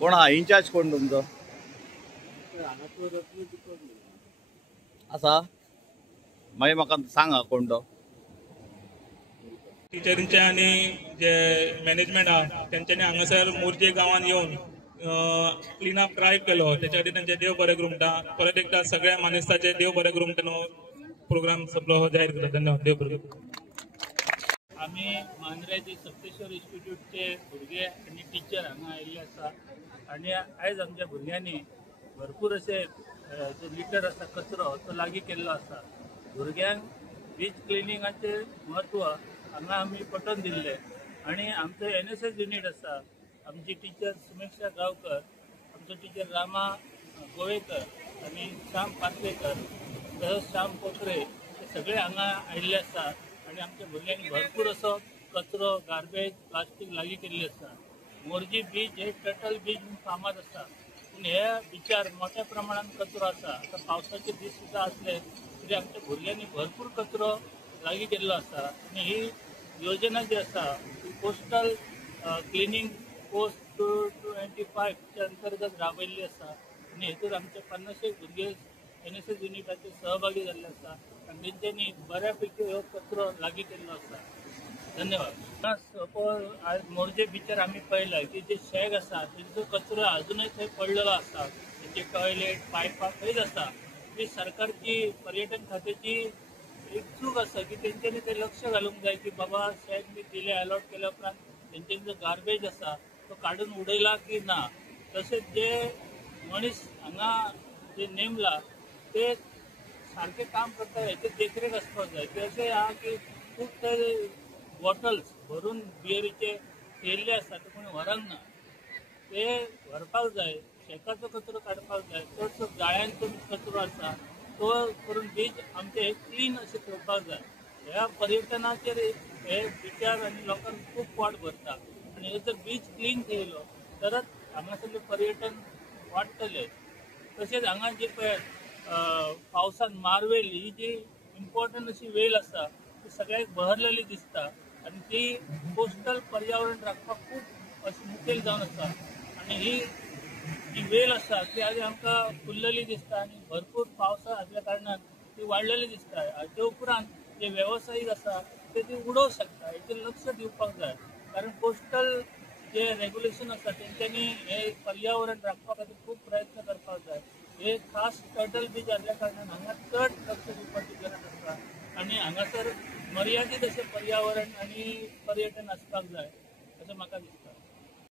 कोण हा इंचार्ज कोण तुमचो असा मागीर म्हाका सांगा कोण तो टिचरींचे आणि जे मॅनेजमेंट आहा त्यांच्यानी हांगासर मोर्जे गांवांत येवन क्लीन अप ड्रायव्ह केलो त्याच्या खातीर तांचे देव बरें करूं म्हणटा परत एकदा सगळ्या मानेस्ताचे देव बरें करूं म्हणटा प्रोग्राम सगळो जाहीर केला धन्यवाद देव बरें करूं आम्ही मांद्र्याचे सप्तेश्वर इन्स्टिट्यूटचे भुरगे आणि टीचर हांगा आयिल्ले आसा आणि आयज आमच्या भुरग्यांनी भरपूर असे जो लिटर आसा कचरो तो लागीं केल्लो आसा भुरग्यांक बीच क्लिनिंगाचे म्हत्व हांगा आमी पटोवन दिल्ले आणि आमचो NSS युनिट आसा आमची टीचर सुमेक्षा गांवकर आमचो टीचर रामा गोवेकर आणि श्याम पातलेकर तसोच श्याम पोखरे हे सगळे हांगा आयिल्ले आसा आणि आमच्या भुरग्यांनी भरपूर असो कचरो गार्बेज प्लास्टीक लागीं केल्ली आसा मोर्जी बीच हे टर्टल बीच म्हणून फामाद आसा पूण हे बिचार मोठ्या प्रमाणात कचरो आसा आता पावसाचे दीस सुद्दां असले तरी आमच्या भुरग्यांनी भरपूर कचरो लागीं केल्लो आसा आणि ही योजना जी आसा ती पोस्टल क्लिनिंग पोस्ट 25 च्या अंतर्गत राबयल्ली आसा आणि हेतून आमचे 50 भुरगे NSS युनिटाचे सहभागी जाल्ले आसा आणि तेंच्यांनी बऱ्यापैकी हो कचरो लागीं केल्लो आसा धन्यवाद आज मोर्जे बिचार आम्ही पळयला की जे शेग आसा तेंचो कचरो अजूनही थंय पडलेलो आसा तेंचे टॉयलेट पायपां थंयच आसा ती सरकारची पर्यटन खात्याची एक चूक आसा की तेंच्यांनी ते लक्ष घालूंक जाय की बाबा शेग बी दिले अलॉट केल्या उपरांत तेंच्यांनी जो गार्बेज आसा तो काडून उडयला की ना तशेंच जे मनीस हांगा जे नेमला ते सारखे काम करता हेचे देखरेख आसपाक जाय की अशें आहा की खूब ते बॉटल्स भरून बियरीचे थेल्ले आसा ते कोणी व्हरंक ना ते व्हरपाक जाय शेकाचो कचरो काडपाक जाय चडसो जाळ्यांचो कचरो आसा तो करून बीच आमचे हे क्लीन अशें करपाक जाय ह्या पर्यटनाचेर हे बिचार आनी लोकांक खूब पोट भरता आनी हे जर बीच क्लीन केलो तरच हांगासरलें पर्यटन वाडटलें तशेंच हांगा जे पळय पावसान मारवेल ही जी इम्पॉर्टंट अशी वेल आसा ती सगळ्यांक बहरलेली दिसता आणि ती कोस्टल पर्यावरण राखपाक खूब अशी मुखेल जावन आसा आणि ही वेल आसा ती आधी आमकां फुल्लली दिसता आणि भरपूर पावसा आसल्या कारणान ती वाडलेली दिसता हाचे उपरांत जे वेवसायीक आसा ते ती उडोवंक शकता हेचेर लक्ष दिवपाक जाय कारण कोस्टल जे रेग्युलेशन आसा तेंच्यांनी हे पर्यावरण राखपा खातीर खूब प्रयत्न करपाक जाय हे खास टर्टल बीच आसल्या कारणान हांगा चड लक्ष दिवपाची गरज आसा आणि हांगासर मर्यादीत अशें पर्यावरण आणि पर्यटन आसपाक जाय अशें म्हाका दिसता